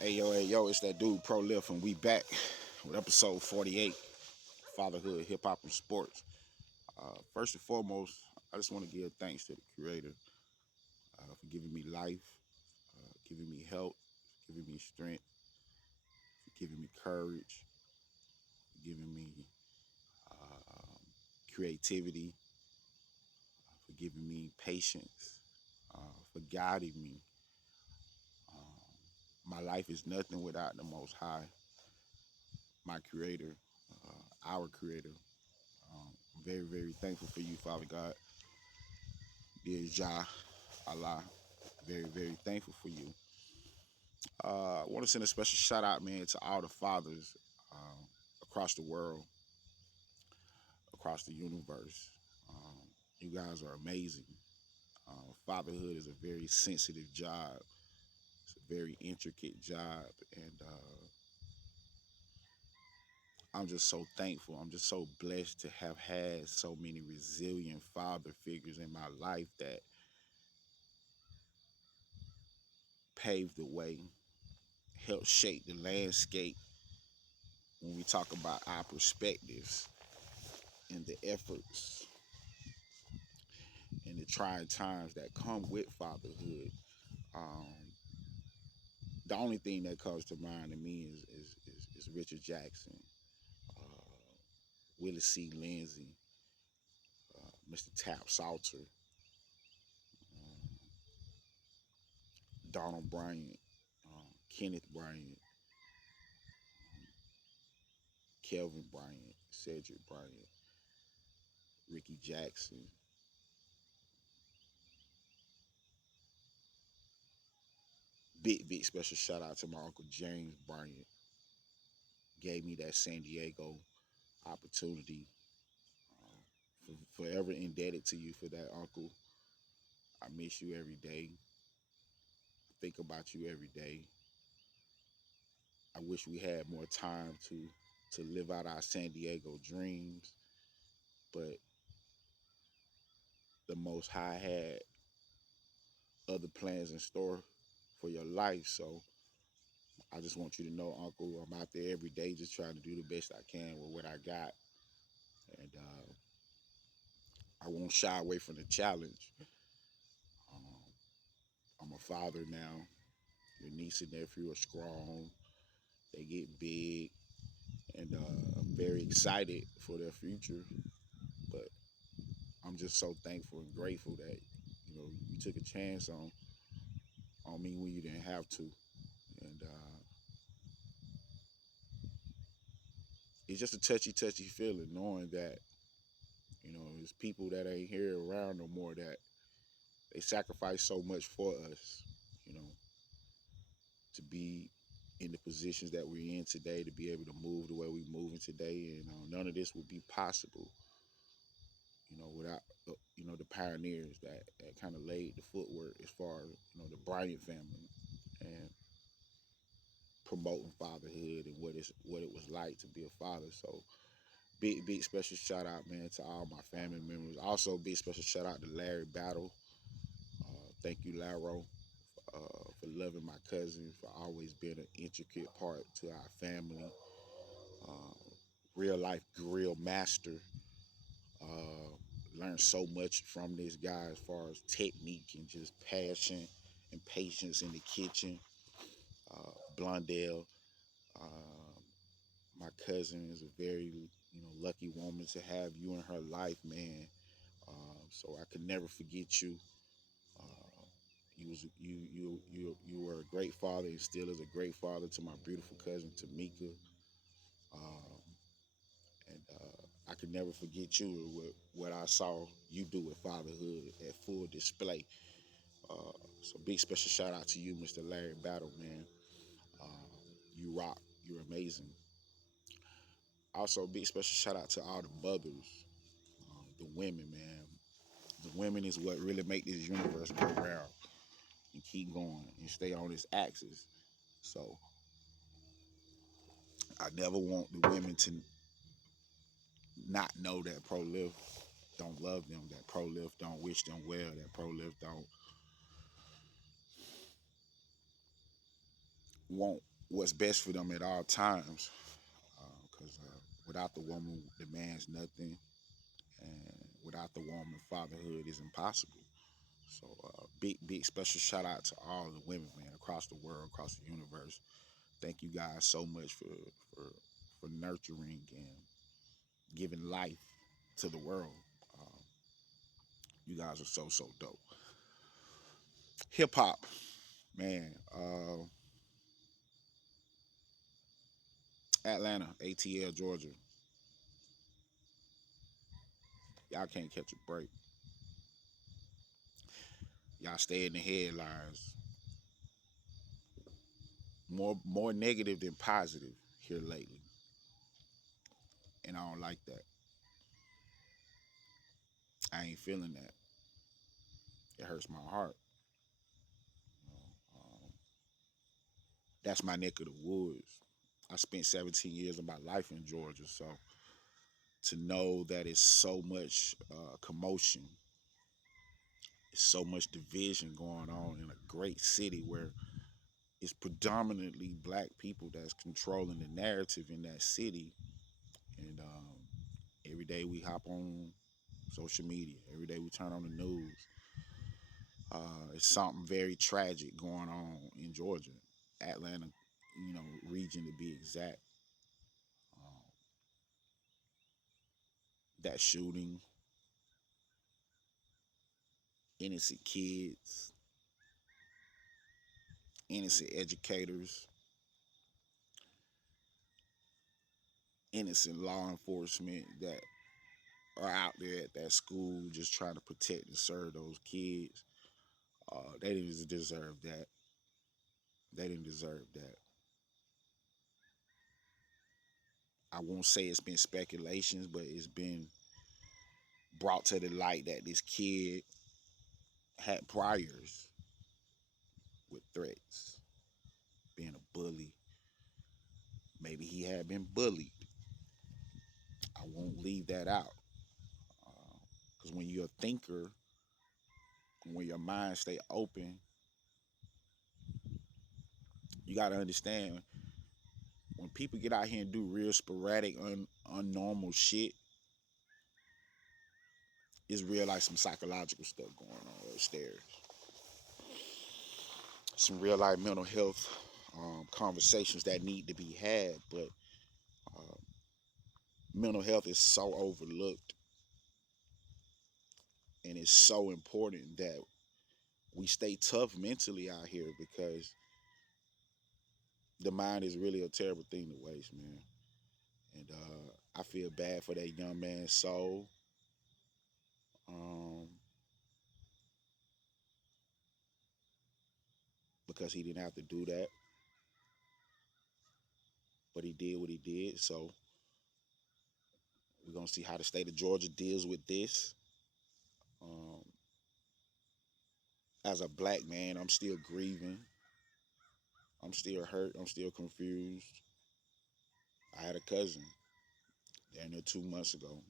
Hey yo, it's that dude Pro Lift, and we back with episode 48, Fatherhood, Hip Hop, and Sports. First and foremost, I just want to give thanks to the Creator for giving me life, giving me health, giving me strength, giving me courage, giving me creativity, for giving me patience, for guiding me. My life is nothing without the Most High, my Creator, our Creator. I'm very, very thankful for you, Father God. Dear Jah, Allah, very, very thankful for you. I want to send a special shout out, man, to all the fathers across the world, across the universe. You guys are amazing. Fatherhood is a very sensitive job. It's a very intricate job, and I'm just so thankful. I'm just so blessed to have had so many resilient father figures in my life that paved the way, helped shape the landscape when we talk about our perspectives and the efforts and the trying times that come with fatherhood. Um, the only thing that comes to mind to me is Richard Jackson, uh, Willie C. Lindsay, Mr. Tap Salter, Donald Bryant, Kenneth Bryant, Kelvin Bryant, Cedric Bryant, Ricky Jackson. Big special shout out to my Uncle James Bryant. Gave me that San Diego opportunity. Forever indebted to you for that, Uncle. I miss you every day. Think about you every day. I wish we had more time to live out our San Diego dreams, but the Most High had other plans in store for your life. So I just want you to know, Uncle, I'm out there every day just trying to do the best I can with what I got. And I won't shy away from the challenge. Um, I'm a father now. Your niece and nephew are strong. They get big. And I'm very excited for their future. But I'm just so thankful and grateful that you took a chance on me when you didn't have to, and it's just a touchy feeling knowing that there's people that ain't here around no more that they sacrifice so much for us, you know, to be in the positions that we're in today, to be able to move the way we're moving today, and none of this would be possible, without the pioneers that kind of laid the footwork as far as the Bryant family and promoting fatherhood and what it was like to be a father. So big special shout out, man, to all my family members. Also big special shout out to Larry Battle. Thank you, Laro, for loving my cousin, for always being an intricate part to our family. Uh, Real life grill master. Uh, Learned so much from this guy as far as technique and just passion and patience in the kitchen. Blondell, uh, my cousin, is a very lucky woman to have you in her life, man. So I could never forget you. Uh, you were a great father and still is a great father to my beautiful cousin Tamika. Um, and I could never forget you with what I saw you do with fatherhood at full display. Uh, so big special shout out to you, Mr. Larry Battle, man. Um, you rock. You're amazing. Also, big special shout out to all the mothers, the women, man. The women is what really make this universe go round and keep going and stay on its axis. So I never want the women to not know that pro-lift don't love them, that pro-lift don't wish them well, that pro-lift don't want what's best for them at all times. Because without the woman, the man's nothing, and without the woman, fatherhood is impossible. So, big special shout out to all the women, man, across the world, across the universe. Thank you guys so much for for nurturing and giving life to the world. Um, you guys are so dope. Hip hop, man. Atlanta, ATL, Georgia. Y'all can't catch a break. Y'all stay in the headlines. More negative than positive here lately, and I don't like that. I ain't feeling that. It hurts my heart. You know? That's my neck of the woods. I spent 17 years of my life in Georgia, so to know that it's so much commotion, it's so much division going on in a great city where it's predominantly black people that's controlling the narrative in that city. And every day we hop on social media, every day we turn on the news. It's something very tragic going on in Georgia, Atlanta, region to be exact. Um, that shooting, innocent kids, innocent educators, innocent law enforcement that are out there at that school just trying to protect and serve those kids. They didn't deserve that. They didn't deserve that. I won't say it's been speculations, but it's been brought to the light that this kid had priors with threats, being a bully. Maybe he had been bullied. I won't leave that out. Because when you're a thinker, when your mind stay open, you got to understand when people get out here and do real sporadic, unnormal shit, it's real like some psychological stuff going on upstairs. Some real life mental health conversations that need to be had, but uh, mental health is so overlooked, and it's so important that we stay tough mentally out here because the mind is really a terrible thing to waste, man. And I feel bad for that young man's soul. Um, because he didn't have to do that, but he did what he did. So we're gonna see how the state of Georgia deals with this. Um, as a black man, I'm still grieving. I'm still hurt. I'm still confused. I had a cousin down there 2 months ago,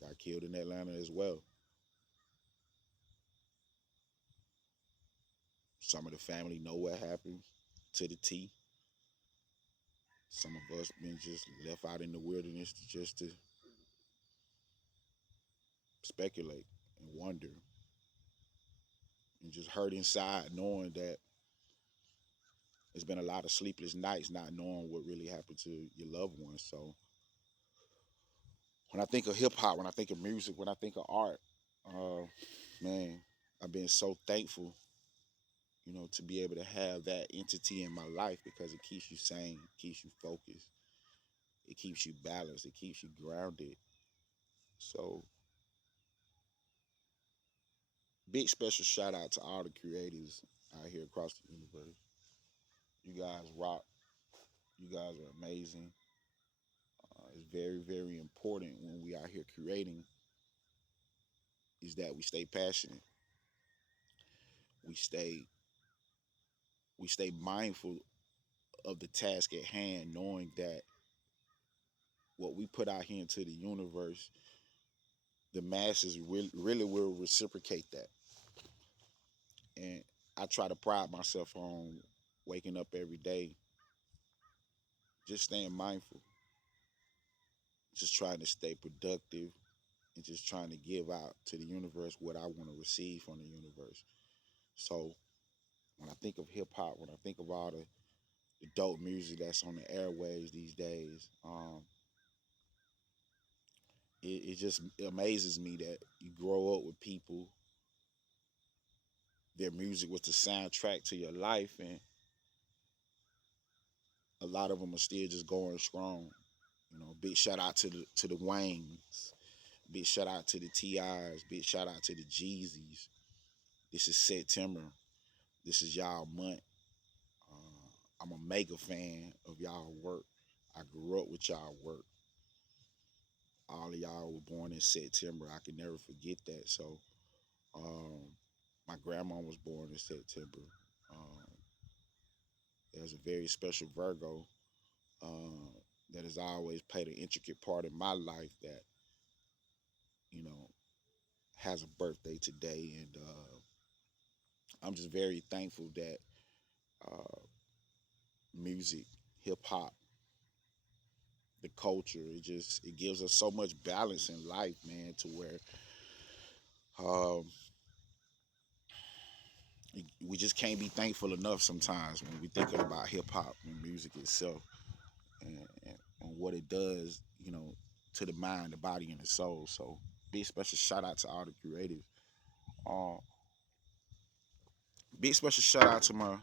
got killed in Atlanta as well. Some of the family know what happened to the T. Some of us been just left out in the wilderness just to speculate and wonder and just hurt inside knowing that there's been a lot of sleepless nights not knowing what really happened to your loved ones. So when I think of hip hop, when I think of music, when I think of art, uh, man, I've been so thankful, to be able to have that entity in my life because it keeps you sane, keeps you focused, it keeps you balanced, it keeps you grounded. So big special shout out to all the creators out here across the universe. You guys rock. You guys are amazing. It's very important when we out here creating is that we stay passionate. We stay we stay mindful of the task at hand, knowing that what we put out here into the universe, the masses really will reciprocate that. And I try to pride myself on waking up every day just staying mindful, just trying to stay productive, and just trying to give out to the universe what I want to receive from the universe. So when I think of hip hop, when I think of all the dope music that's on the airwaves these days, it just amazes me that you grow up with people, their music was the soundtrack to your life, and a lot of them are still just going strong. You know, big shout out to the Waynes, big shout out to the Ti's, big shout out to the Jeezys. This is September. This is y'all month. I'm a mega fan of y'all work. I grew up with y'all work. All of y'all were born in September. I can never forget that. So, um, my grandma was born in September. Um, there's a very special Virgo uh, that has always played an intricate part in my life that, you know, has a birthday today. And I'm just very thankful that uh, music, hip hop, the culture, it gives us so much balance in life, man, to where um, we just can't be thankful enough sometimes when we thinking about hip hop and music itself and what it does, you know, to the mind, the body, and the soul. So, big special shout out to all the creatives. Uh, Big special shout out to my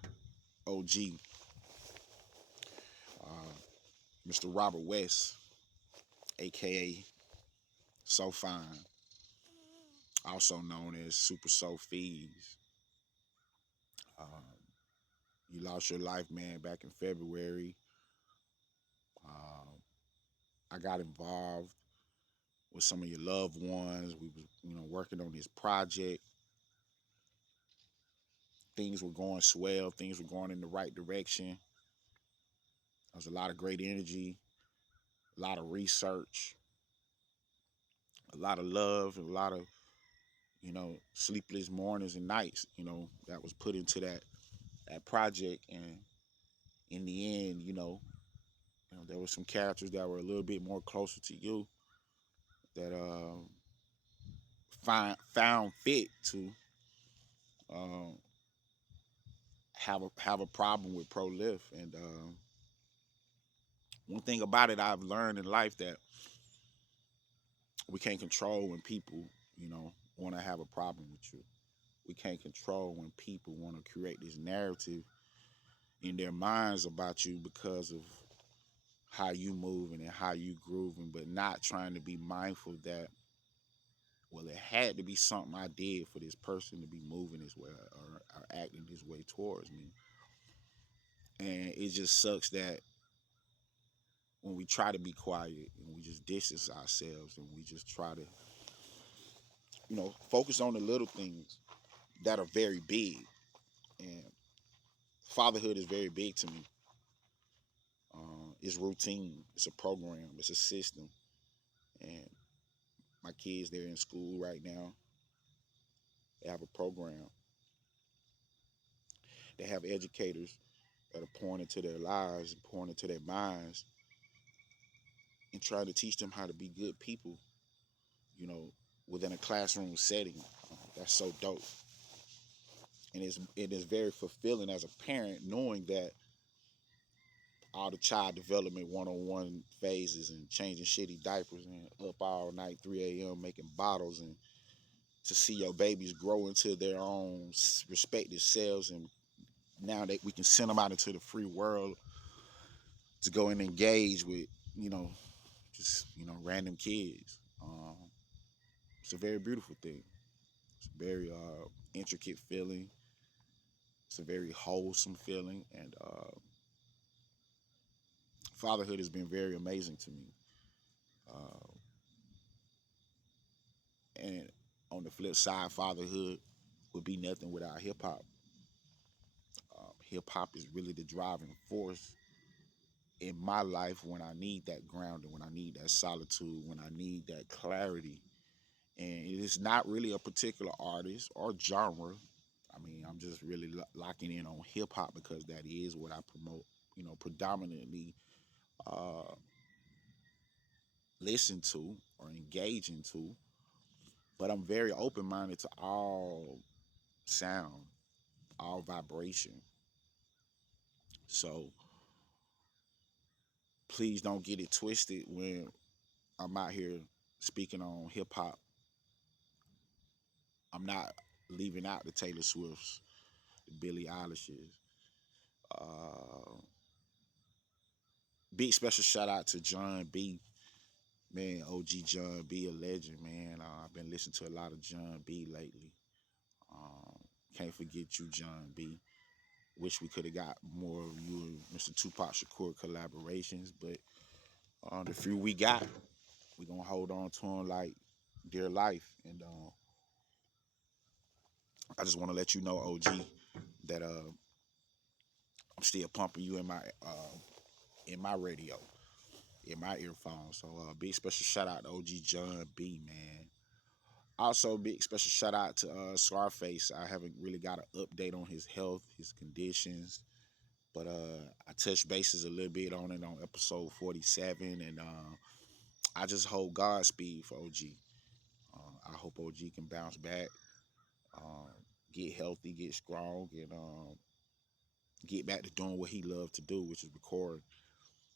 OG, Mr. Robert West, aka So Fine, also known as Super Soul Fees. Um, you lost your life, man, back in February. Um, I got involved with some of your loved ones. We was, working on this project. Things were going swell. Things were going in the right direction. There was a lot of great energy, a lot of research, a lot of love, and a lot of sleepless mornings and nights. That was put into that project. And in the end, there were some characters that were a little bit more closer to you that found fit to um, have a problem with pro lift. And one thing about it I've learned in life that we can't control when people, want to have a problem with you. We can't control when people want to create this narrative in their minds about you because of how you moving and how you grooving, but not trying to be mindful that, well, it had to be something I did for this person to be moving this way or acting this way towards me. And it just sucks that when we try to be quiet and we just distance ourselves and we just try to, focus on the little things that are very big. And fatherhood is very big to me. It's routine. It's a program. It's a system. And my kids, they're in school right now. They have a program. They have educators that are pouring into their lives and pouring into their minds and trying to teach them how to be good people, you know, within a classroom setting. That's so dope. And it is very fulfilling as a parent knowing that all the child development one-on-one phases and changing shitty diapers and up all night 3 a.m. making bottles, and to see your babies grow into their own respective selves, and now that we can send them out into the free world to go and engage with, you know, just random kids. It's a very beautiful thing. It's a very intricate feeling. It's a very wholesome feeling, and fatherhood has been very amazing to me. Uh, and on the flip side, fatherhood would be nothing without hip hop. Hip hop is really the driving force in my life when I need that grounding, when I need that solitude, when I need that clarity. And it is not really a particular artist or genre. I mean, I'm just really locking in on hip hop because that is what I promote, predominantly uh, listen to or engage into, but I'm very open minded to all sound, all vibration. So please don't get it twisted when I'm out here speaking on hip hop. I'm not leaving out the Taylor Swifts, the Billie Eilish's. Uh, Big special shout out to John B. Man, OG John B, a legend, man. I've been listening to a lot of John B lately. Um, can't forget you, John B. Wish we could have got more of you and Mr. Tupac Shakur collaborations, but the few we got, we gonna hold on to them like dear life. And I just want to let you know, OG, that I'm still pumping you in my radio, in my earphones. So big special shout out to OG John B, man. Also, big special shout out to Scarface. I haven't really got an update on his health, his conditions, but I touched bases a little bit on it on episode 47, and I just hope Godspeed for OG. I hope OG can bounce back, um, get healthy, get strong, and get back to doing what he loved to do, which is record,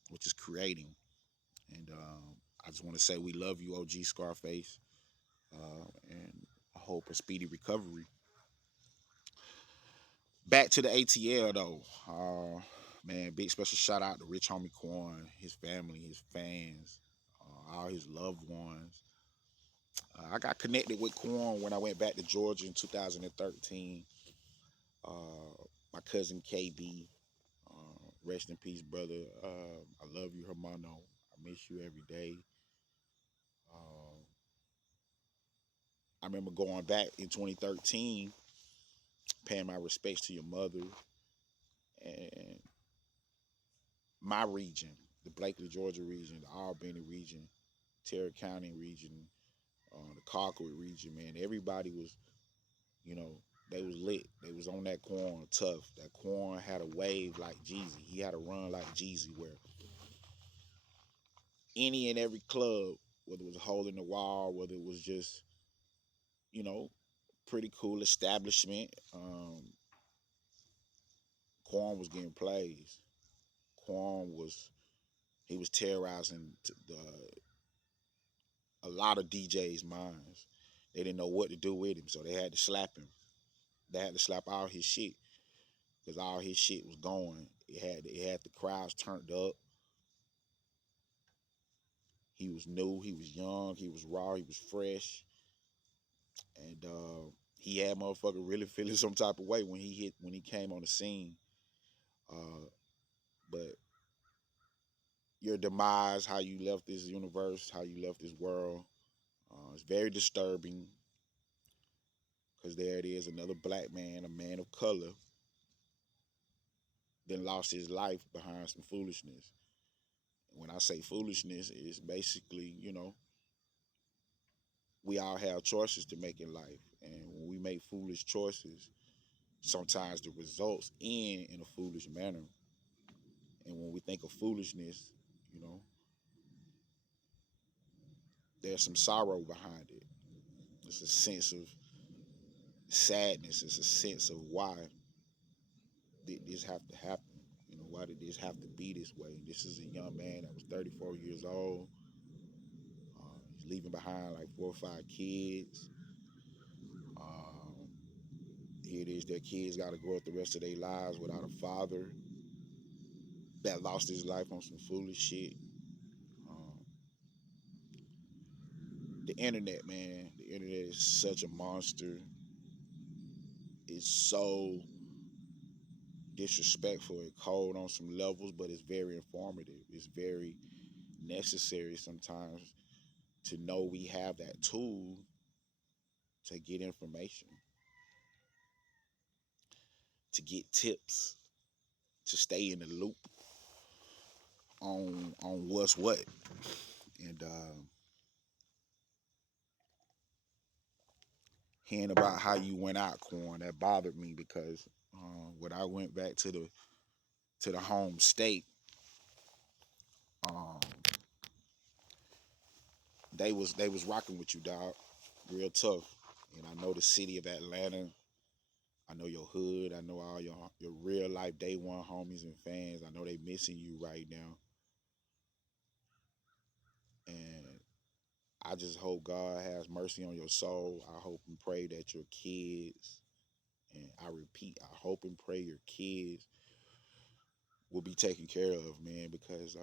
which is creating. And I just want to say we love you, OG Scarface, and I hope a speedy recovery. Back to the ATL though, man. Big special shout out to Rich Homie Quan, his family, his fans, all his loved ones. I got connected with Quan when I went back to Georgia in 2013. My cousin KB, rest in peace, brother. I love you, Hermano. I miss you every day. Uh, I remember going back in 2013, paying my respects to your mother and my region, the Blakely, Georgia region, the Albany region, Terry County region, the Colquitt region. Man, everybody was, you know, they was lit. They was on that Quan tough. That Quan had a wave like Jeezy. He had a run like Jeezy, where any and every club, whether it was a hole in the wall, whether it was just, you know, pretty cool establishment, Quan was getting plays. Quan was he was terrorizing a lot of DJs' minds. They didn't know what to do with him, so they had to slap him. They had to slap all his shit because all his shit was going. It had the crowds turned up. He was new, he was young, he was raw, he was fresh, and he had motherfucker really feeling some type of way when he came on the scene. Uh, but your demise, how you left this universe, how you left this world, it's very disturbing because there it is, another black man, a man of color, then lost his life behind some foolishness. When I say foolishness, it's basically, we all have choices to make in life. And when we make foolish choices, sometimes the results end in a foolish manner. And when we think of foolishness, you know, there's some sorrow behind it. It's a sense of sadness. It's a sense of why did this have to happen? Why did this have to be this way? This is a young man that was 34 years old. He's leaving behind like 4 or 5 kids. Um, Here it is, their kids got to grow up the rest of their lives without a father that lost his life on some foolish shit. Um, the internet, man, the internet is such a monster. It's so disrespectful and cold on some levels, but it's very informative. It's very necessary sometimes to know we have that tool to get information, to get tips, to stay in the loop on what's what. And hearing about how you went out, Corn, that bothered me because when I went back to the home state, they was rocking with you, dog. Real tough. And I know the city of Atlanta. I know your hood. I know all your real life day one homies and fans. I know they missing you right now. And I just hope God has mercy on your soul. I hope and pray that your kids, and I repeat, I hope and pray your kids will be taken care of, man, because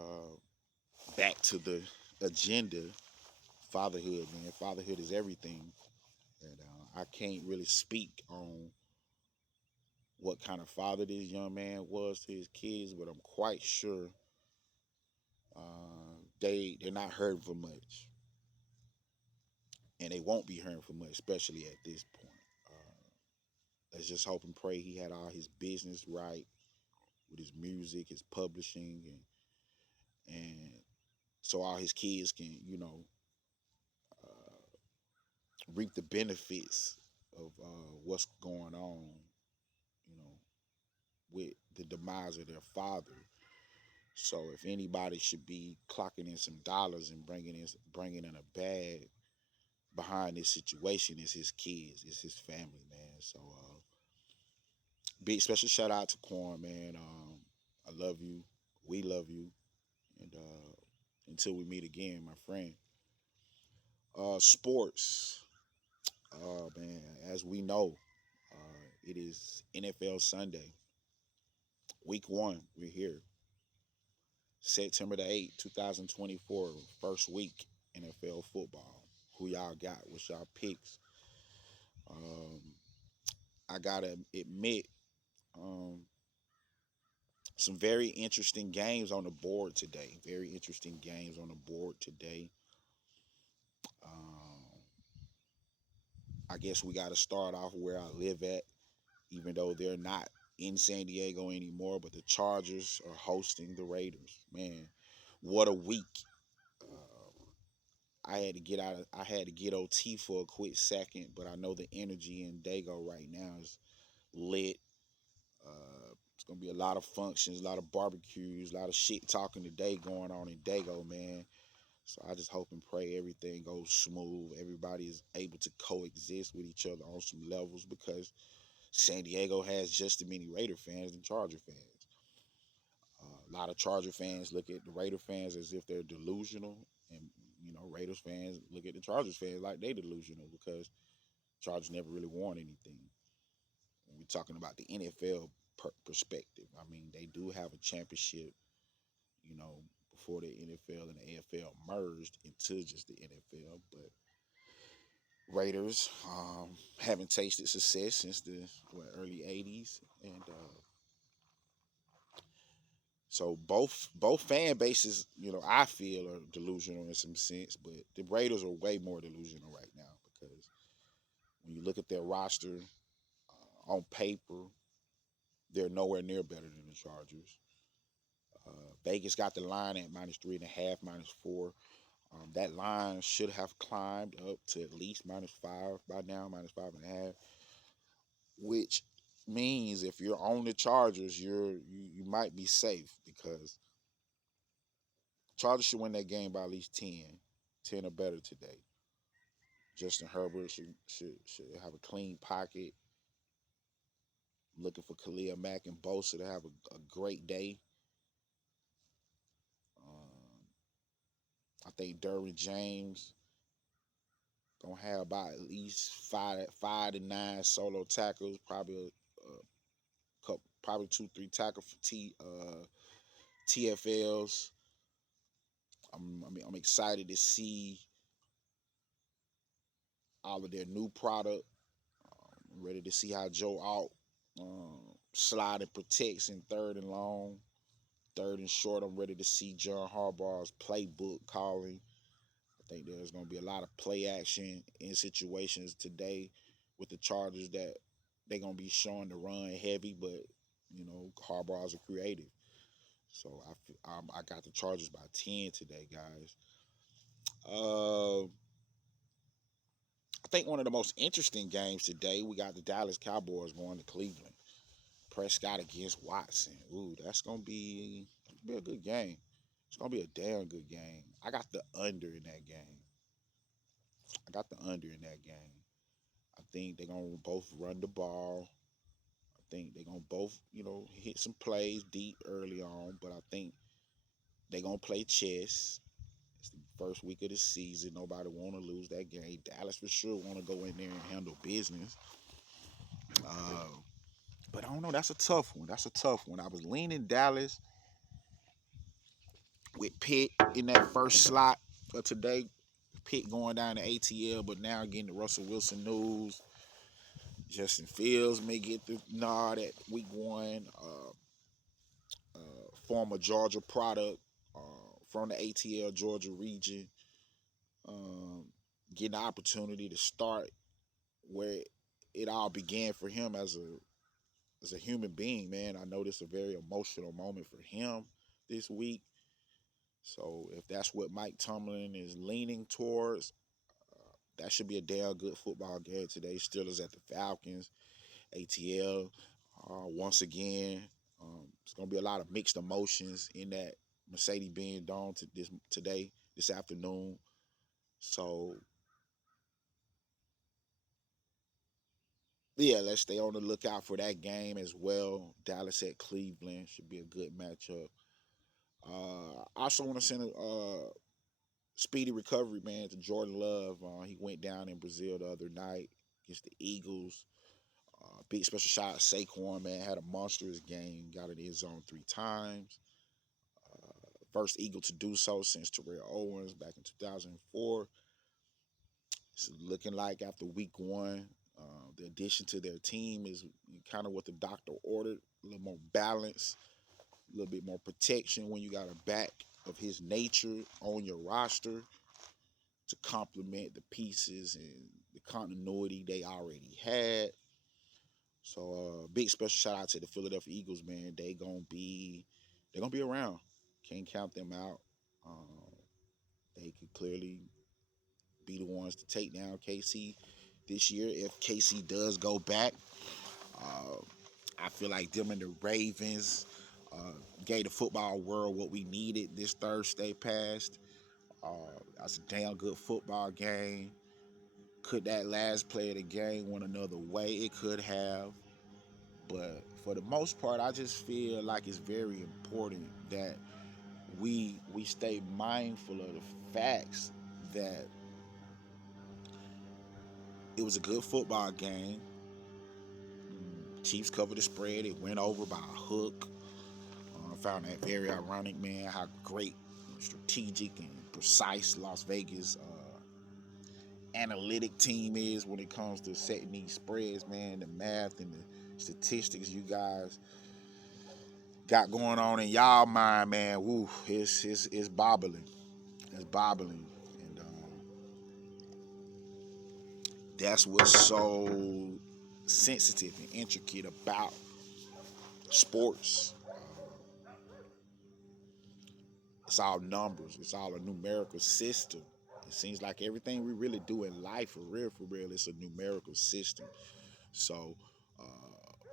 back to the agenda, fatherhood, man. Fatherhood is everything. And I can't really speak on what kind of father this young man was to his kids, but I'm quite sure they're not hurting for much, and they won't be hurting for much, especially at this point. Let's just hope and pray he had all his business right with his music, his publishing, and so all his kids can, reap the benefits of what's going on, you know, with the demise of their father. So if anybody should be clocking in some dollars and bringing in a bag behind this situation, is his kids, is his family, man. So big special shout out to Quan, man. I love you. We love you. And until we meet again, my friend. Sports. Man, as we know, it is NFL Sunday. Week one, we're here. September the 8th, 2024, first week NFL football. Who y'all got? What's y'all picks? Um, I gotta admit, um, some very interesting games on the board today. Very interesting games on the board today. Um, I guess we got to start off where I live at, even though they're not in San Diego anymore. But the Chargers are hosting the Raiders. Man, what a week! I had to get OT for a quick second, but I know the energy in Dago right now is lit. It's gonna be a lot of functions, a lot of barbecues, a lot of shit talking today going on in Dago, man. So I just hope and pray everything goes smooth. Everybody is able to coexist with each other on some levels because San Diego has just as many Raider fans than Charger fans. A lot of Charger fans look at the Raider fans as if they're delusional, and Raiders fans look at the Chargers fans like they delusional because Chargers never really won anything. When we're talking about the NFL perspective, I mean they do have a championship, you know, before the NFL and the AFL merged into just the NFL, but Raiders haven't tasted success since the early '80s, and so both fan bases, I feel are delusional in some sense, but the Raiders are way more delusional right now because when you look at their roster on paper, they're nowhere near better than the Chargers. Vegas got the line at -3.5, -4. That line should have climbed up to at least -5 by now, -5.5, which means if you're on the Chargers, you might be safe because Chargers should win that game by at least 10 or better today. Justin Herbert should have a clean pocket. I'm looking for Khalil Mack and Bosa to have a great day. I think Derwin James gonna have about at least five to nine solo tackles, probably a couple, probably 2-3 tackles for TFLs. I'm excited to see all of their new product. I'm ready to see how Joe Alt slide and protects in third and long, third and short. I'm ready to see John Harbaugh's playbook calling. I think there's going to be a lot of play action in situations today with the Chargers that they're going to be showing the run heavy, but Harbaugh's a creative. So I got the Chargers by 10 today, guys. I think one of the most interesting games today, we got the Dallas Cowboys going to Cleveland. Prescott against Watson. Ooh, that's gonna be a good game. It's gonna be a damn good game. I got the under in that game. I got the under in that game. I think they're gonna both run the ball. I think they're gonna both, hit some plays deep early on, but I think they're gonna play chess. It's the first week of the season. Nobody want to lose that game. Dallas for sure want to go in there and handle business. Uh, but I don't know. That's a tough one. That's a tough one. I was leaning Dallas with Pitt in that first slot of today. Pitt going down to ATL, but now getting the Russell Wilson news. Justin Fields may get the nod at week one. Former Georgia product from the ATL Georgia region. Um, Getting the opportunity to start where it all began for him as a human being, man. I know this is a very emotional moment for him this week. So if that's what Mike Tomlin is leaning towards, that should be a damn good football game today. Steelers at the Falcons, ATL. Once again, it's gonna be a lot of mixed emotions in that Mercedes-Benz Dome this afternoon. So yeah, let's stay on the lookout for that game as well. Dallas at Cleveland should be a good matchup. I also want to send a speedy recovery, man, to Jordan Love. He went down in Brazil the other night against the Eagles. Big special shout out Saquon, man, had a monstrous game. Got in the end zone 3 times. First Eagle to do so since Terrell Owens back in 2004. It's looking like after week one, the addition to their team is kind of what the doctor ordered. A little more balance, a little bit more protection when you got a back of his nature on your roster to complement the pieces and the continuity they already had. So big special shout out to the Philadelphia Eagles, man. They're gonna be around. Can't count them out. They could clearly be the ones to take down KC this year if KC does go back. Uh, I feel like them and the Ravens gave the football world what we needed this Thursday past. That's a damn good football game. Could that last play of the game went another way? It could have. But for the most part, I just feel like it's very important that we stay mindful of the facts that it was a good football game. Chiefs covered the spread. It went over by a hook. I found that very ironic, man, how great, strategic, and precise Las Vegas analytic team is when it comes to setting these spreads, man. The math and the statistics you guys got going on in y'all mind, man. Woo, it's bobbling. It's bobbling. And that's what's so sensitive and intricate about sports. It's all numbers. It's all a numerical system. It seems like everything we really do in life, for real, it's a numerical system. So,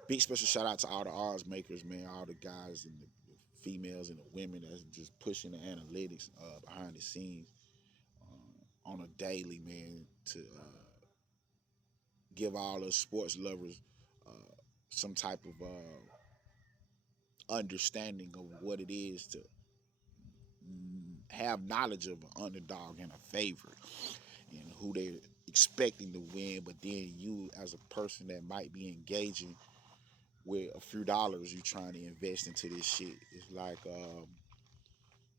big special shout out to all the odds makers, man, all the guys and the females and the women that's just pushing the analytics behind the scenes on a daily, man, to give all us sports lovers some type of understanding of what it is to have knowledge of an underdog and a favorite and who they're expecting to win, but then you as a person that might be engaging with a few dollars you trying to invest into this shit. It's like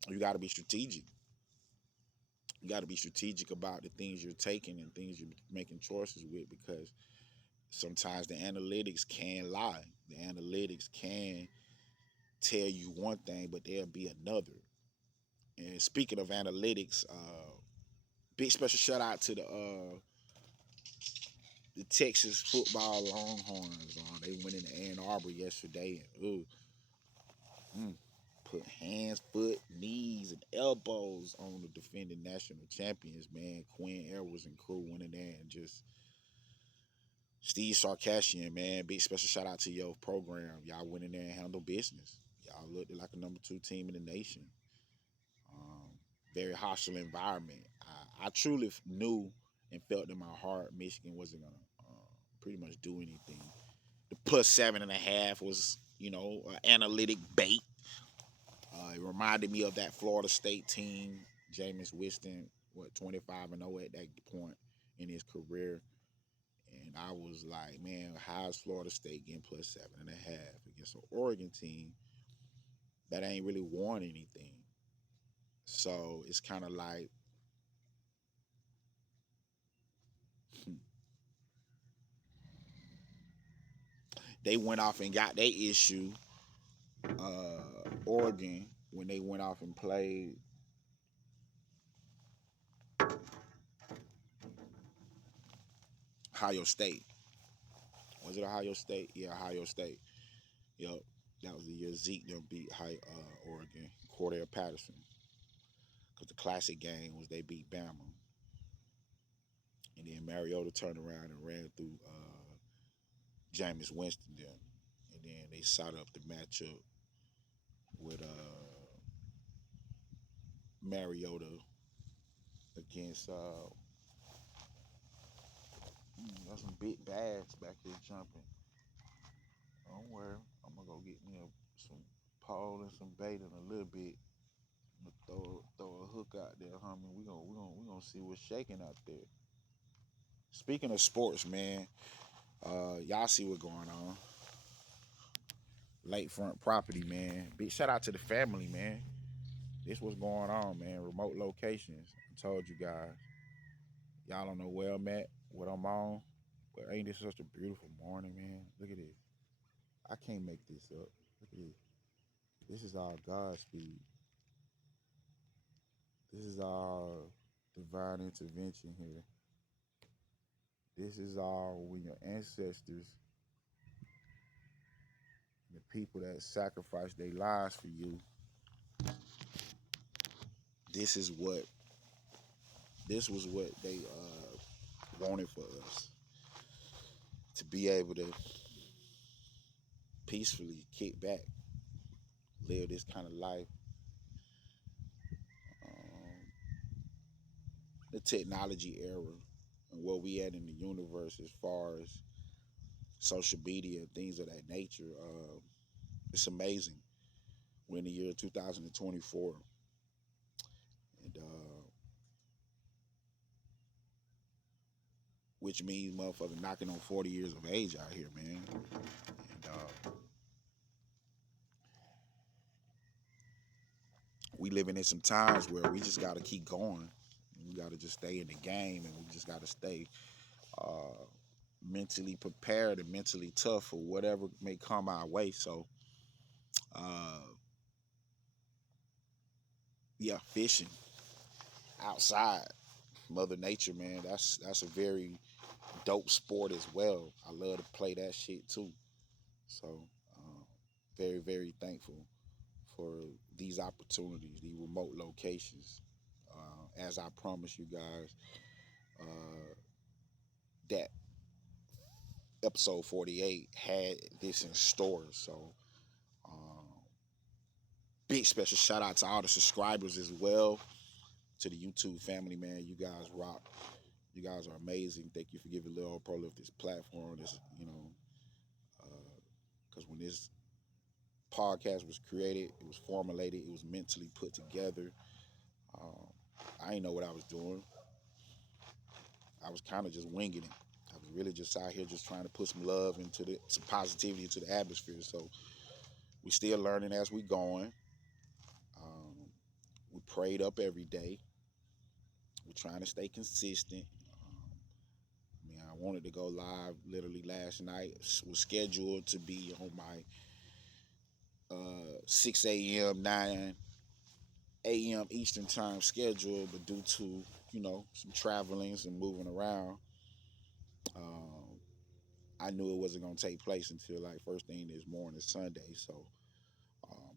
you got to be strategic. You got to be strategic about the things you're taking and things you're making choices with because sometimes the analytics can lie. The analytics can tell you one thing, but there'll be another. And speaking of analytics, big special shout out to the Texas football Longhorns. They went into Ann Arbor yesterday and put hands, foot, knees, and elbows on the defending national champions. Man, Quinn Edwards and crew went in there and just Steve Sarkisian, man, big special shout out to your program. Y'all went in there and handled business. Y'all looked like a number 2 team in the nation. Um, Very hostile environment. I truly knew and felt in my heart Michigan wasn't gonna pretty much do anything. The plus 7.5 was, analytic bait. It reminded me of that Florida State team, Jameis Winston, 25-0 at that point in his career. And I was like, man, how is Florida State getting plus 7.5 against an Oregon team that ain't really won anything? So it's kind of like, they went off and got their issue. Oregon, when they went off and played Ohio State. Was it Ohio State? Yeah, Ohio State. Yep. That was the year Zeke them beat Oregon, Cordell Patterson. Because the classic game was they beat Bama. And then Mariota turned around and ran through Jameis Winston then. And then they set up the matchup with Mariota against got some big bags back here jumping. Don't worry, I'm gonna go get me some pole and some bait in a little bit. I'm gonna throw a hook out there, homie. We gonna see what's shaking out there. Speaking of sports, man, y'all see what's going on. Lakefront property, man. Big shout out to the family, man. This what's going on, man. Remote locations. I told you guys. Y'all don't know where I'm at, what I'm on. But ain't this such a beautiful morning, man? Look at this. I can't make this up. Look at this. This is all Godspeed. This is all divine intervention here. This is all when your ancestors, the people that sacrificed their lives for you, this is what this was what they wanted for us to be able to peacefully kick back, live this kind of life. Um, the technology era and where we at in the universe as far as social media and things of that nature, it's amazing. We're in the year 2024, and which means motherfucker knocking on 40 years of age out here, man. And we living in some times where we just got to keep going. We got to just stay in the game, and we just got to stay uh, mentally prepared and mentally tough for whatever may come our way. So, uh, yeah, fishing outside, Mother Nature, man. That's a very dope sport as well. I love to play that shit too. So, very very thankful for these opportunities, these remote locations. As I promised you guys, uh, that episode 48 had this in store. So, um, big special shout out to all the subscribers as well, to the YouTube family, man. You guys rock. You guys are amazing. Thank you for giving Lil Prolific this platform. This, because when this podcast was created, it was formulated, it was mentally put together. Um, I didn't know what I was doing. I was kind of just winging it. I was really just out here just trying to put some love into some positivity into the atmosphere. So we still learning as we going. Um, we prayed up every day. We're trying to stay consistent. I mean, I wanted to go live literally last night. Was scheduled to be on my 6 a.m., 9 a.m. Eastern time schedule, but due to, some travelings and moving around, um, I knew it wasn't going to take place until like first thing this morning, Sunday. So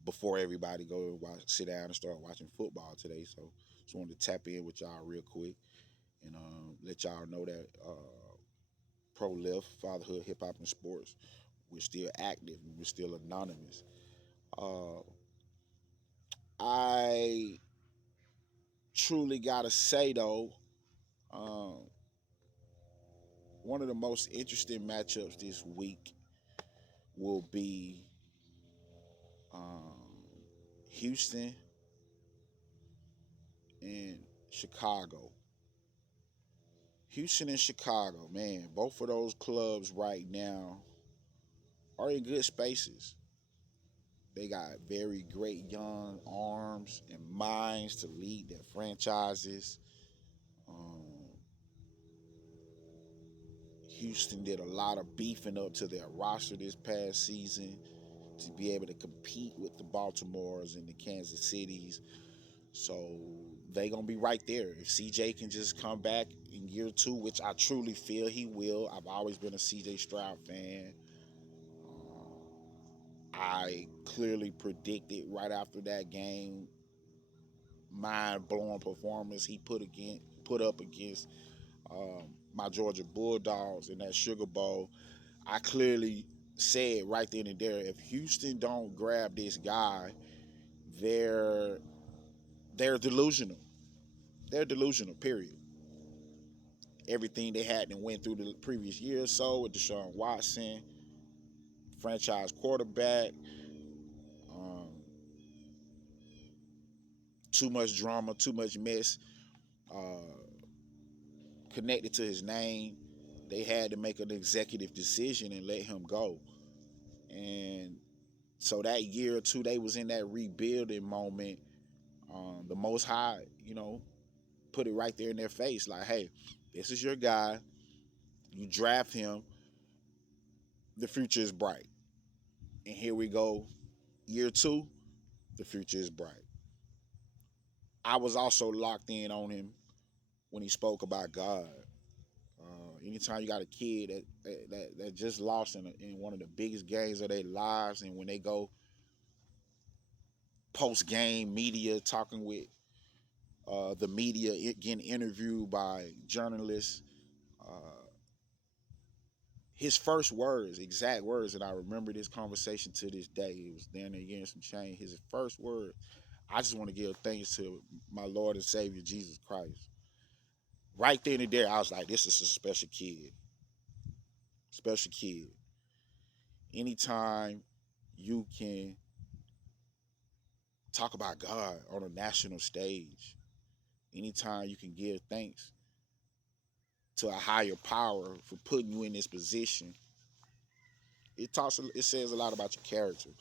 before everybody go sit down and start watching football today. So just wanted to tap in with y'all real quick and let y'all know that Pro Lift, Fatherhood, Hip Hop, and Sports, we're still active. We're still anonymous. Uh, I truly gotta say though, um, one of the most interesting matchups this week will be um, Houston and Chicago. Houston and Chicago, man, both of those clubs right now are in good spaces. They got very great young arms and minds to lead their franchises. Um, Houston did a lot of beefing up to their roster this past season to be able to compete with the Baltimores and the Kansas Cities. So they gonna be right there. If CJ can just come back in year two, which I truly feel he will. I've always been a CJ Stroud fan. I clearly predicted right after that game, mind blowing performance he put up against my Georgia Bulldogs in that Sugar Bowl. I clearly said right then and there, if Houston don't grab this guy, they're they're delusional. They're delusional. Period. Everything they had and went through the previous year or so with Deshaun Watson, franchise quarterback, um, too much drama, too much mess connected to his name. They had to make an executive decision and let him go. And so that year or two, they was in that rebuilding moment. The Most High, put it right there in their face, like, hey, this is your guy. You draft him. The future is bright. And here we go, year two. The future is bright. I was also locked in on him when he spoke about God. Anytime you got a kid that just lost in one of the biggest games of their lives, and when they go post game media talking with the media, getting interviewed by journalists, uh, his first words, exact words, and I remember this conversation to this day. It was down there getting some change. His first word, I just want to give thanks to my Lord and Savior Jesus Christ. Right then and there, I was like, this is a special kid. Special kid. Anytime you can talk about God on a national stage, anytime you can give thanks to a higher power for putting you in this position, it says a lot about your character.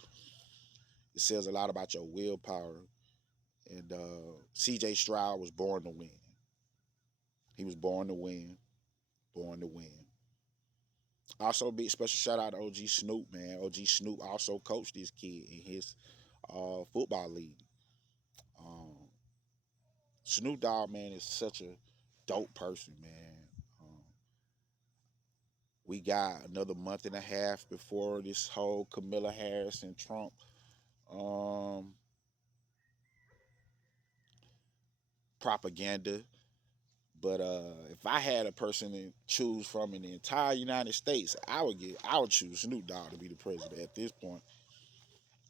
It says a lot about your willpower. And CJ Stroud was born to win. He was born to win, born to win. Also, big special shout out to OG Snoop, man. OG Snoop also coached this kid in his football league. Um, Snoop Dogg, man, is such a dope person, man. We got another month and a half before this whole Camilla Harris and Trump um, propaganda. But if I had a person to choose from in the entire United States, I would choose Snoop Dogg to be the president at this point.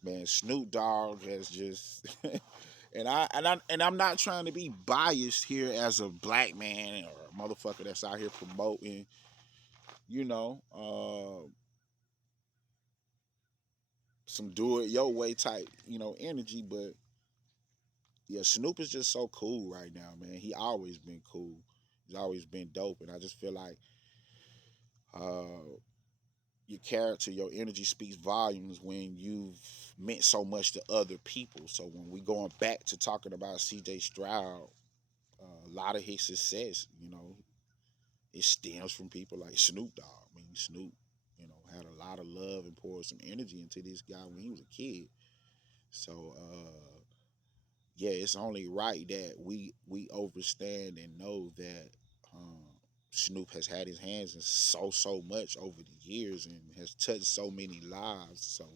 Man, Snoop Dogg has just and I'm not trying to be biased here as a black man or a motherfucker that's out here promoting, you know, some do it your way type, energy. But yeah, Snoop is just so cool right now, man. He always been cool. He's always been dope, and I just feel like uh, your character, your energy speaks volumes when you've meant so much to other people. So when we going back to talking about C.J. Stroud, a lot of his success, it stems from people like Snoop Dogg. I mean, Snoop, had a lot of love and poured some energy into this guy when he was a kid. So yeah, it's only right that we overstand and know that um, Snoop has had his hands in so much over the years and has touched so many lives. So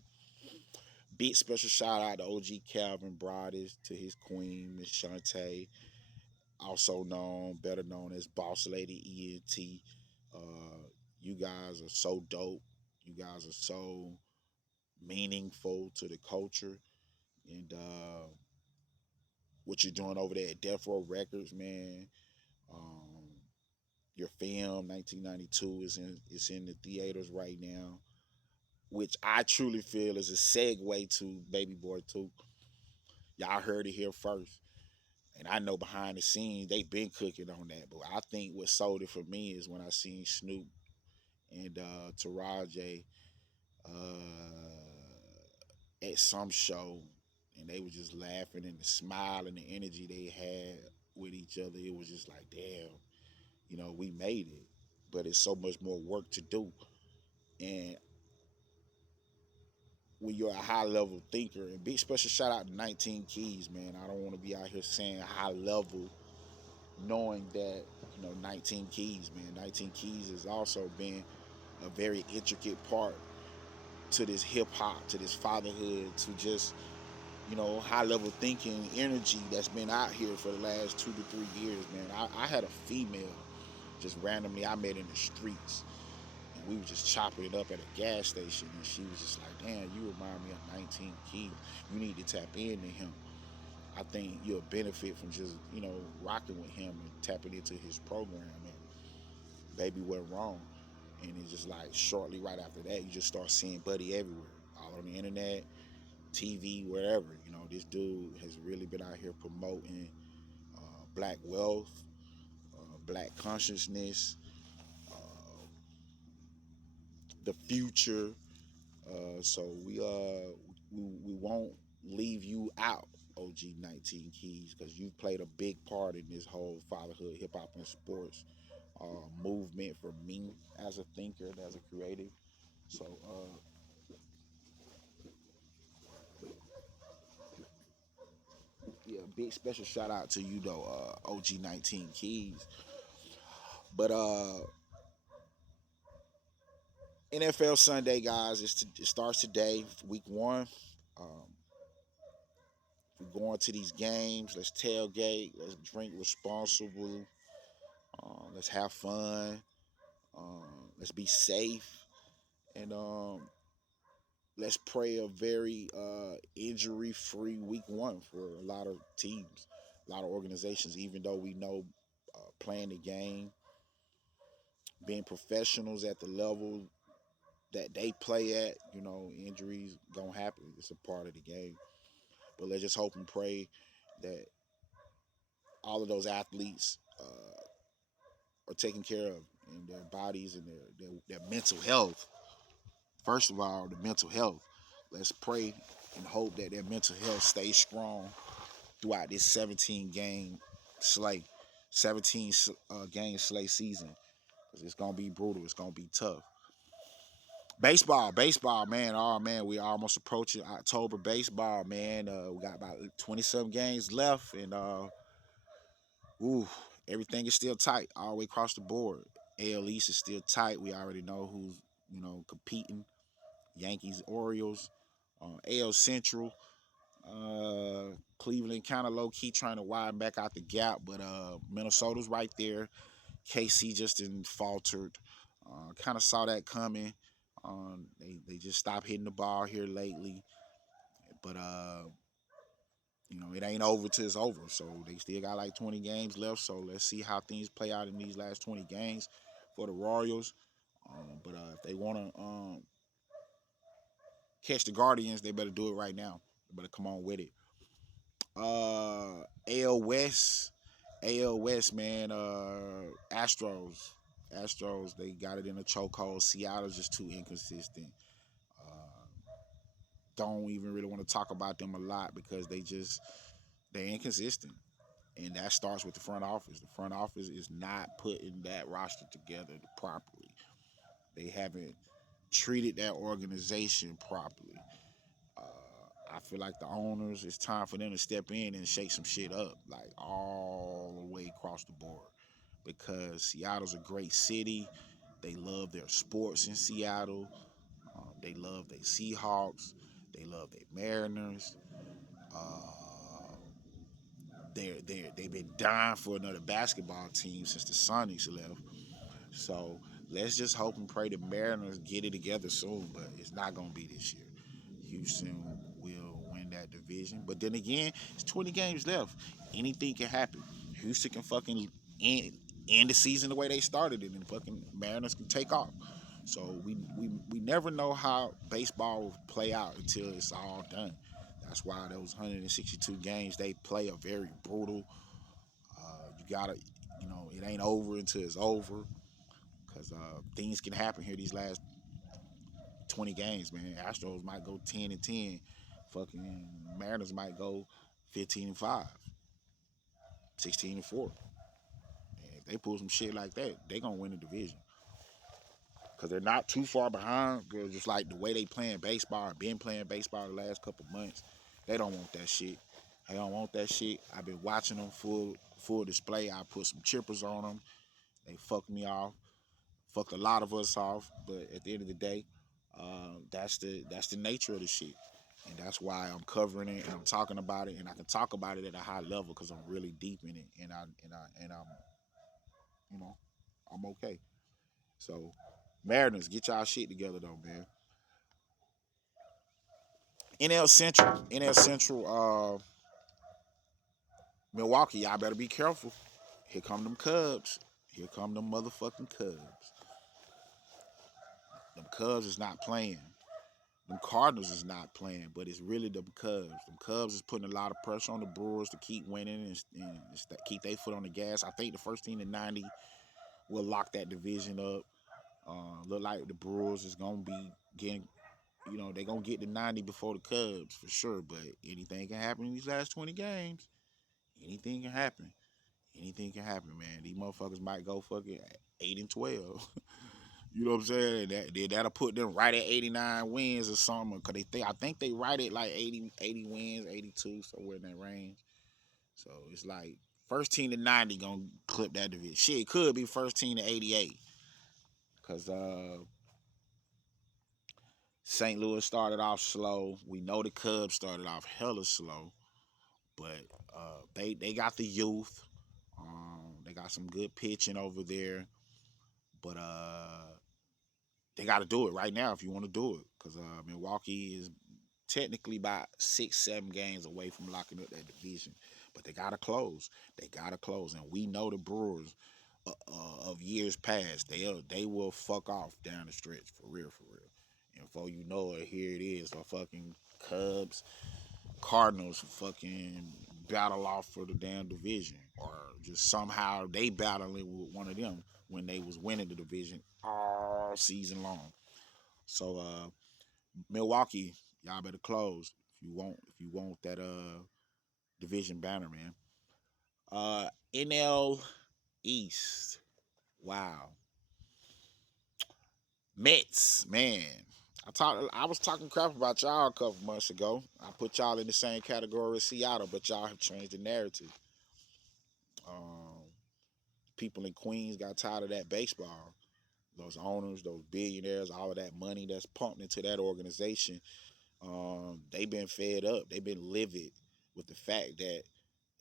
big special shout out to OG Calvin Broadus, to his queen Miss Shantae, also better known as Boss Lady ENT. You guys are so dope. You guys are so meaningful to the culture, and what you're doing over there at Death Row Records, man. Um, Your film 1992 is in the theaters right now, which I truly feel is a segue to Baby Boy 2. Y'all heard it here first. And I know behind the scenes they've been cooking on that. But I think what sold it for me is when I seen Snoop and Taraji at some show, and they were just laughing and the smile and the energy they had with each other. It was just like, damn, we made it. But it's so much more work to do. And when you're a high level thinker, and big special shout out to 19 Keys, man. I don't want to be out here saying high level, knowing that 19 Keys, man. 19 Keys has also been a very intricate part to this hip hop, to this fatherhood, to just high level thinking energy that's been out here for the last 2 to 3 years, man. I had a female just randomly I met in the streets, and we were just chopping it up at a gas station, and she was just like, "Damn, you remind me of 19 Keys. You need to tap into him. I think you'll benefit from just rocking with him and tapping into his program." And baby wasn't wrong. And it's just like shortly right after that, you just start seeing Buddy everywhere, all on the internet, TV, wherever. This dude has really been out here promoting black wealth, black consciousness, the future. So we won't leave you out, OG 19 Keys, because you've played a big part in this whole fatherhood, hip hop, and sports movement for me as a thinker and as a creative. So yeah, big special shout out to you though, OG 19 Keys. But NFL Sunday, guys, it starts today, week one. Um, we're going to these games. Let's tailgate. Let's drink responsible. Let's have fun. Let's be safe. And let's pray a very injury-free week one for a lot of teams, a lot of organizations. Even though we know playing the game, being professionals at the level that they play at, injuries gonna happen. It's a part of the game. But let's just hope and pray that all of those athletes are taken care of in their bodies and their mental health. First of all, the mental health. Let's pray and hope that their mental health stays strong throughout this 17 game slate, 17 game slate season. Because it's gonna be brutal. It's gonna be tough. Baseball, man. Oh man, we almost approaching October baseball, man. We got about 20 some games left, and ooh, everything is still tight all the way across the board. AL East is still tight. We already know who's competing. Yankees, Orioles, AL Central. Cleveland kind of low key trying to widen back out the gap, but Minnesota's right there. KC just didn't faltered. Kind of saw that coming. They just stopped hitting the ball here lately, but it ain't over till it's over. So they still got like 20 games left. So let's see how things play out in these last 20 games for the Royals. But if they want to catch the Guardians, they better do it right now. They better come on with it. AL West, AL West, man. Astros, they got it in a chokehold. Seattle's just too inconsistent. Don't even really want to talk about them a lot because they're inconsistent, and that starts with the front office. The front office is not putting that roster together properly. They haven't treated that organization properly. I feel like the owners, it's time for them to step in and shake some shit up, like all the way across the board. Because Seattle's a great city. They love their sports in Seattle. They love their Seahawks. They love their Mariners. They've been dying for another basketball team since the Sonics left. So let's just hope and pray the Mariners get it together soon, but it's not gonna be this year. Houston will win that division, but then again, it's 20 games left. Anything can happen. Houston can fucking end. end the season the way they started it, and fucking Mariners can take off. So we never know how baseball will play out until it's all done. That's why those 162 games they play are very brutal. You gotta, it ain't over until it's over, because things can happen here these last 20 games, man. Astros might go 10-10. Fucking Mariners might go 15-5, 16-4. And if they pull some shit like that, they gonna win the division. Cause they're not too far behind. They're just like the way they playing baseball, been playing baseball the last couple months. They don't want that shit. They don't want that shit. I've been watching them full display. I put some chippers on them. They fucked me off. Fucked a lot of us off. But at the end of the day, that's the nature of the shit, and that's why I'm covering it and I'm talking about it, and I can talk about it at a high level because I'm really deep in it, and I'm you know I'm okay. So Mariners, get y'all shit together though, man. NL Central, Milwaukee, y'all better be careful. Here come them Cubs. Here come them motherfucking Cubs. Them Cubs is not playing. Them Cardinals is not playing, but it's really the Cubs. The Cubs is putting a lot of pressure on the Brewers to keep winning and keep their foot on the gas. I think the first team to 90 will lock that division up. Look like the Brewers is gonna be getting, they gonna get to 90 before the Cubs for sure. But anything can happen in these last 20 games. Anything can happen. Anything can happen, man. These motherfuckers might go fucking 8-12. You know what I'm saying? That'll put them right at 89 wins or something. Cause I think they right at like 80 wins, 82, somewhere in that range. So it's like first team to 90 gonna clip that division. Shit, it could be first team to 88. Cause St. Louis started off slow. We know the Cubs started off hella slow, but they got the youth. They got some good pitching over there, but they got to do it right now if you want to do it, because Milwaukee is technically about 6-7 games away from locking up that division, but they gotta close. They gotta close, and we know the Brewers of years past. They will fuck off down the stretch for real, for real. And before you know it, here it is, the fucking Cubs, Cardinals, fucking battle off for the damn division, or just somehow they battling with one of them when they was winning the division all season long. So Milwaukee, y'all better close if you want that division banner, man. NL East. Wow. Mets, man. I was talking crap about y'all a couple months ago. I put y'all in the same category as Seattle, but y'all have changed the narrative. Um, People in Queens got tired of that baseball. Those owners, those billionaires, all of that money that's pumped into that organization. They've been fed up. They've been livid with the fact that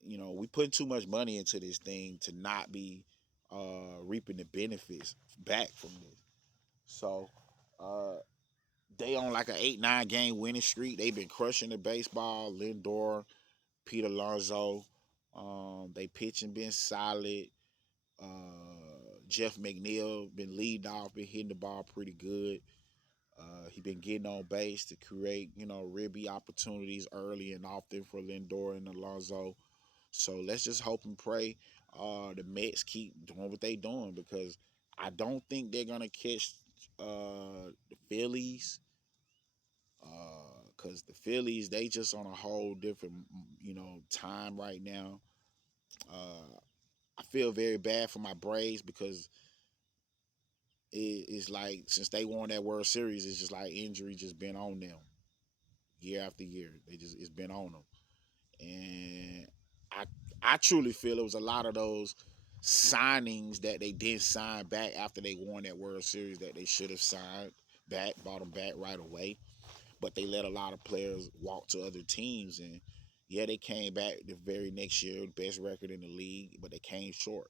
we putting too much money into this thing to not be reaping the benefits back from this. So uh, they on like a 8-9 game winning streak. They've been crushing the baseball. Lindor, Pete Alonso, they pitching been solid. Jeff McNeil been leading off, been hitting the ball pretty good. He been getting on base to create, ribby opportunities early and often for Lindor and Alonso. So let's just hope and pray the Mets keep doing what they doing, because I don't think they're gonna catch the Phillies, because the Phillies, they just on a whole different time right now. Uh, I feel very bad for my Braves, because it's like since they won that World Series, it's just like injury just been on them year after year. It's been on them, and I I truly feel it was a lot of those signings that they didn't sign back after they won that World Series that they should have signed back, bought them back right away. But they let a lot of players walk to other teams, and yeah, they came back the very next year, best record in the league, but they came short.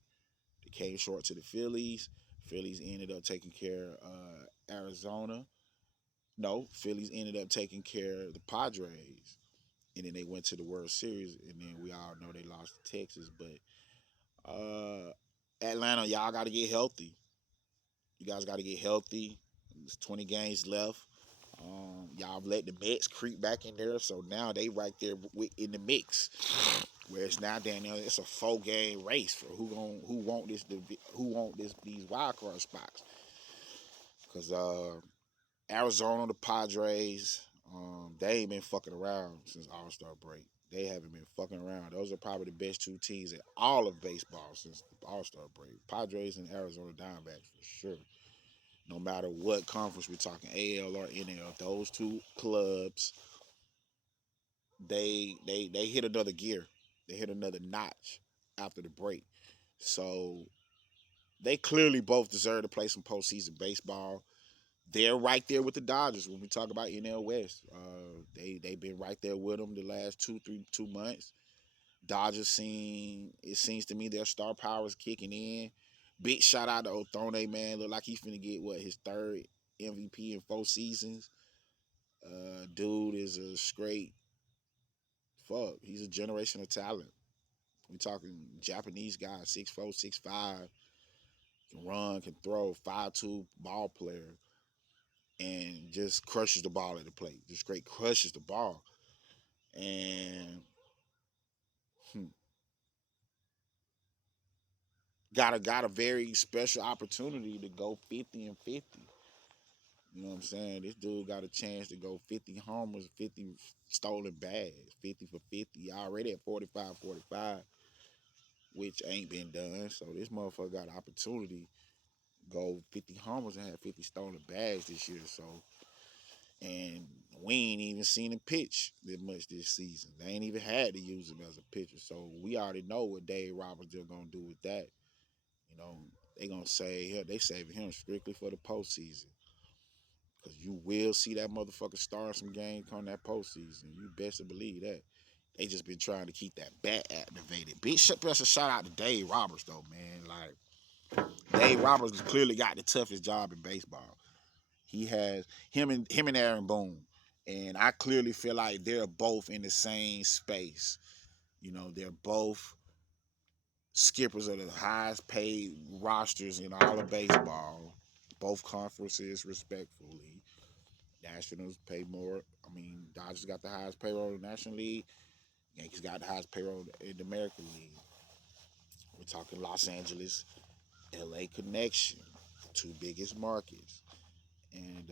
They came short to the Phillies. Phillies ended up taking care of Arizona. No, Phillies ended up taking care of the Padres, and then they went to the World Series, and then we all know they lost to Texas. But Atlanta, y'all got to get healthy. You guys got to get healthy. There's 20 games left. Y'all let the Mets creep back in there, so now they right there in the mix. Whereas now, Daniel, it's a 4-game race for who want these wild card spots. Because Arizona, the Padres, they ain't been fucking around since All Star break. They haven't been fucking around. Those are probably the best two teams in all of baseball since the All Star break. Padres and Arizona Diamondbacks for sure. No matter what conference we're talking, AL or NL, those two clubs, they hit another gear. They hit another notch after the break. So they clearly both deserve to play some postseason baseball. They're right there with the Dodgers when we talk about NL West. They've been right there with them the last 2 months. Dodgers it seems to me their star power is kicking in. Big shout out to Othone, man. Look like he's finna get his third MVP in 4 seasons. Dude is a straight fuck. He's a generational talent. We talking Japanese guy, 6'4", 6'5", can run, can throw, 5'2" ball player, and just crushes the ball at the plate. Just straight crushes the ball. And got a very special opportunity to go 50 and 50. You know what I'm saying? This dude got a chance to go 50 homers, 50 stolen bags, 50 for 50. Already at 45, which ain't been done. So this motherfucker got an opportunity to go 50 homers and have 50 stolen bags this year. So, and we ain't even seen him pitch that much this season. They ain't even had to use him as a pitcher. So we already know what Dave Roberts are gonna do with that. You know, they gonna say they saving him strictly for the postseason. Cause you will see that motherfucker start some games come that postseason. You best to believe that. They just been trying to keep that bat activated. Big special shout out to Dave Roberts though, man. Like Dave Roberts clearly got the toughest job in baseball. He has him and Aaron Boone, and I clearly feel like they're both in the same space. You know, they're both skippers of the highest paid rosters in all of baseball. Both conferences, respectfully. Nationals pay more. I mean, Dodgers got the highest payroll in the National League. Yankees got the highest payroll in the American League. We're talking Los Angeles, LA connection, two biggest markets. And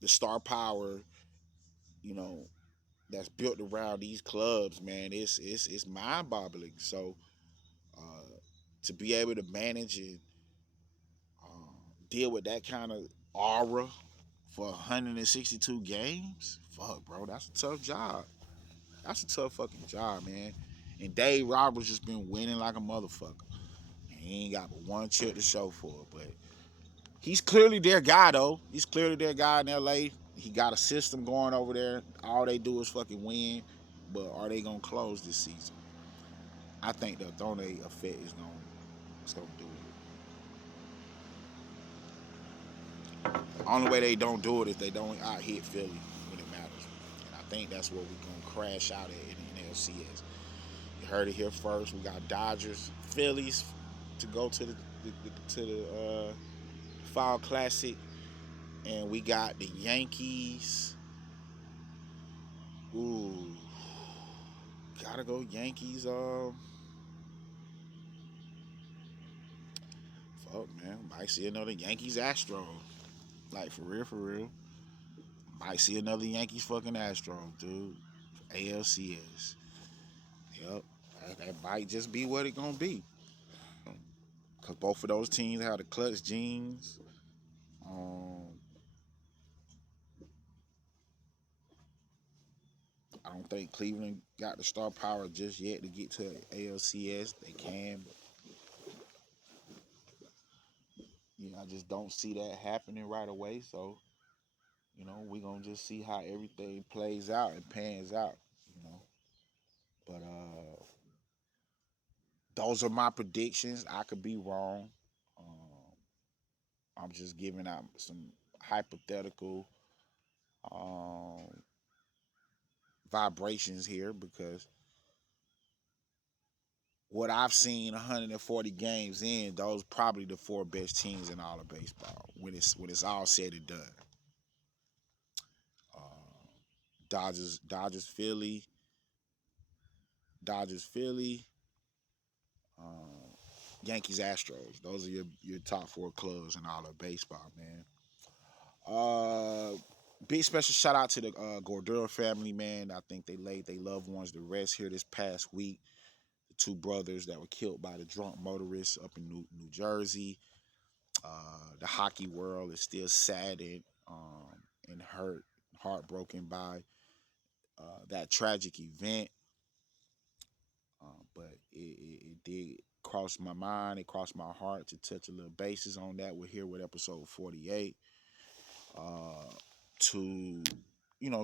the star power, you know, that's built around these clubs, man, it's mind boggling. So to be able to manage and deal with that kind of aura for 162 games, fuck, bro, that's a tough job. That's a tough fucking job, man. And Dave Roberts just been winning like a motherfucker. And he ain't got but one chip to show for it. But he's clearly their guy, though. He's clearly their guy in LA. He got a system going over there. All they do is fucking win. But are they gonna close this season? I think the Thorne effect is gonna do it. The only way they don't do it is they don't out hit Philly when it matters. And I think that's what we're gonna crash out at in the NLCS. You heard it here first. We got Dodgers, Phillies to go to the Fall Classic, and we got the Yankees. Ooh, gotta go Yankees. Fuck man, might see another Yankees Astro. Like for real, for real. Might see another Yankees fucking Astro, dude. ALCS. Yep, that might just be what it gonna be. Cause both of those teams have the clutch genes. Um, I don't think Cleveland got the star power just yet to get to ALCS. They can, but I just don't see that happening right away. So, we're gonna just see how everything plays out and pans out, you know. But those are my predictions. I could be wrong. I'm just giving out some hypothetical um, vibrations here because what I've seen 140 games in, those probably the four best teams in all of baseball when it's all said and done. Uh, Dodgers, Philly, um, Yankees, Astros. Those are your top four clubs in all of baseball, man. Big special shout out to the Gordura family, man. I think they laid their loved ones to rest here this past week. The two brothers that were killed by the drunk motorists up in New Jersey. The hockey world is still saddened and heartbroken by that tragic event. But it did cross my mind. It crossed my heart to touch a little bases on that. We're here with episode 48 to,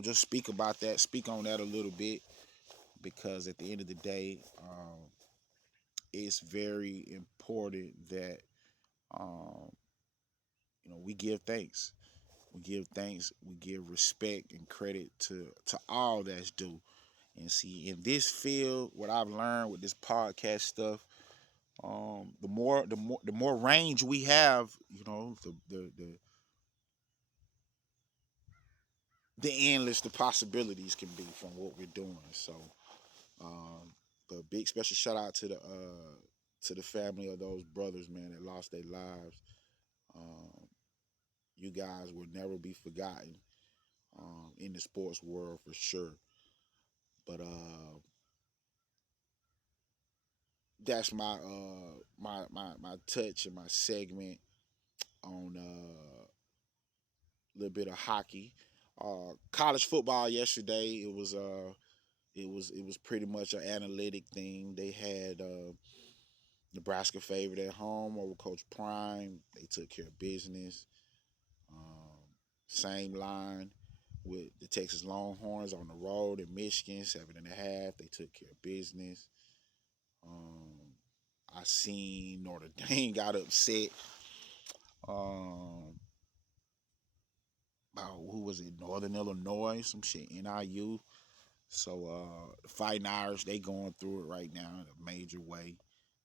just speak on that a little bit, because at the end of the day, it's very important that um, we give thanks. We give thanks. We give respect and credit to all that's due. And see, in this field, what I've learned with this podcast stuff, the more range we have, the endless the possibilities can be from what we're doing. So, but big special shout out to the family of those brothers, man, that lost their lives. Um, you guys will never be forgotten in the sports world for sure. But that's my touch and my segment on a little bit of hockey. College football yesterday, it was pretty much an analytic thing. They had Nebraska favored at home over Coach Prime. They took care of business. Um, Same line with the Texas Longhorns on the road in Michigan, 7.5. They took care of business. I seen Notre Dame got upset. Um, about who was it? Northern Illinois, some shit. NIU. So the Fighting Irish, they going through it right now in a major way.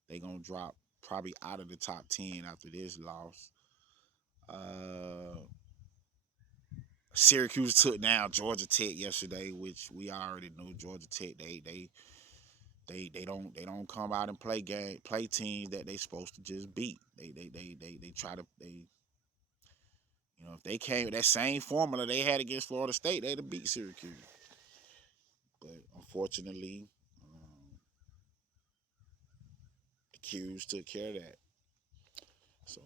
They gonna drop probably out of the top 10 after this loss. Uh, Syracuse took down Georgia Tech yesterday, which we already knew. Georgia Tech, they don't come out and play teams that they supposed to just beat. They try to if they came with that same formula they had against Florida State, they'd have beat Syracuse. But unfortunately, the Qs took care of that. So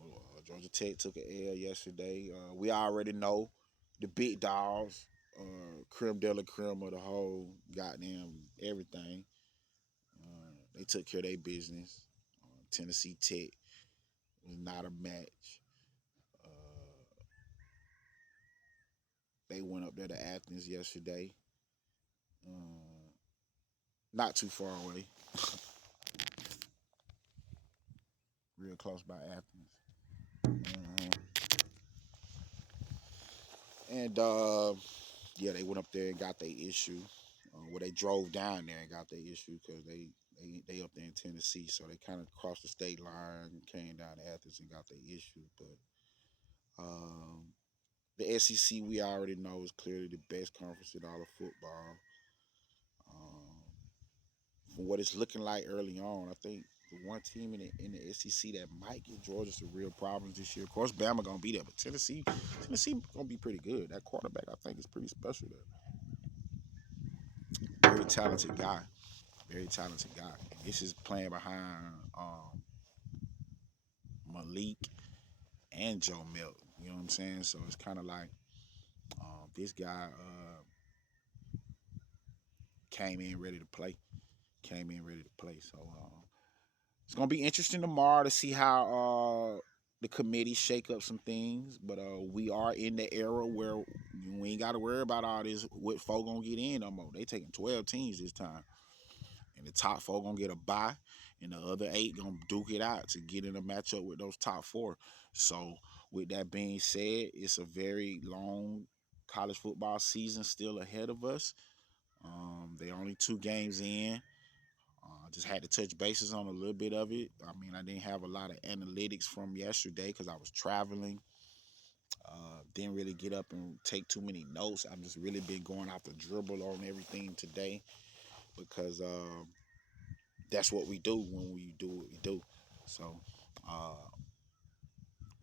Georgia Tech took an L yesterday. We already know the big dogs, creme de la creme of the whole goddamn everything. They took care of their business. Tennessee Tech was not a match. Uh, they went up there to Athens yesterday. Uh, Not too far away, real close by Athens. And yeah, they went up there and got their issue. Well, they drove down there and got their issue because they up there in Tennessee, so they kind of crossed the state line, came down to Athens and got their issue. But the SEC we already know is clearly the best conference in all of football. Um, from what it's looking like early on, I think the one team in the SEC that might get Georgia some real problems this year. Of course, Bama gonna be there, but Tennessee gonna be pretty good. That quarterback I think is pretty special there. Very talented guy. Very talented guy. And this is playing behind Malik and Joe Milton. You know what I'm saying? So it's kind of like this guy came in ready to play. Came in ready to play. So it's gonna be interesting tomorrow to see how the committee shake up some things. But we are in the era where we ain't got to worry about all this. What folk gonna get in no more? They taking 12 teams this time, and the top four gonna get a bye, and the other 8 gonna duke it out to get in a matchup with those top 4. So with that being said, it's a very long college football season still ahead of us. They're only 2 games in. I just had to touch bases on a little bit of it. I mean, I didn't have a lot of analytics from yesterday because I was traveling. Didn't really get up and take too many notes. I've just really been going off the dribble on everything today because that's what we do when we do what we do. So,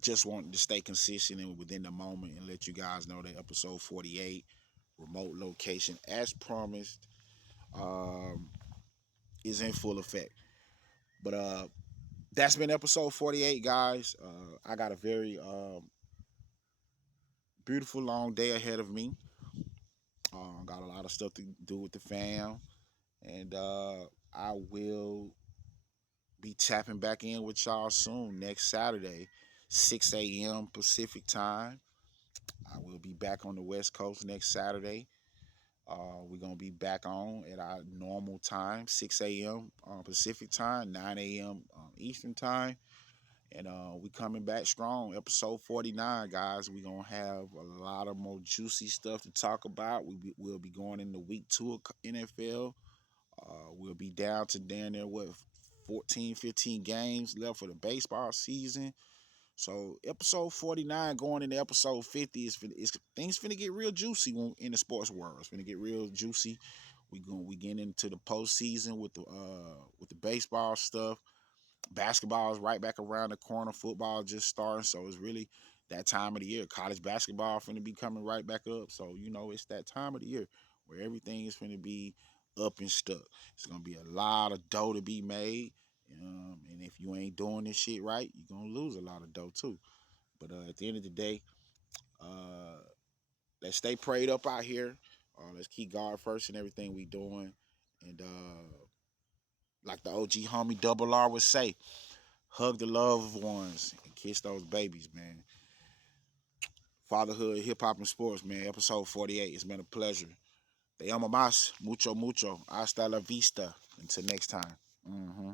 just wanted to stay consistent and within the moment and let you guys know that episode 48, remote location, as promised, um, is in full effect. But that's been episode 48, guys. I got a very beautiful long day ahead of me. Got a lot of stuff to do with the fam, and I will be tapping back in with y'all soon next Saturday, 6 a.m. Pacific time. I will be back on the West Coast next Saturday. We're gonna be back on at our normal time, 6 a.m. Pacific time, 9 a.m. Eastern time. And we coming back strong. Episode 49, guys. We're going to have a lot of more juicy stuff to talk about. We'll be going into week 2 of NFL. We'll be down to down there, 14, 15 games left for the baseball season. So episode 49 going into episode 50 things finna get real juicy in the sports world. It's finna get real juicy. We getting into the postseason with the baseball stuff. Basketball is right back around the corner. Football just starting, so it's really that time of the year. College basketball finna be coming right back up, so it's that time of the year where everything is finna be up and stuck. It's gonna be a lot of dough to be made, and if you ain't doing this shit right, you're gonna lose a lot of dough too. But at the end of the day, uh, let's stay prayed up out here. Let's keep God first in everything we doing, and like the OG homie Double R would say, hug the loved ones and kiss those babies, man. Fatherhood, hip hop, and sports, man. Episode 48. It's been a pleasure. Te amo más. Mucho, mucho. Hasta la vista. Until next time. Mm-hmm.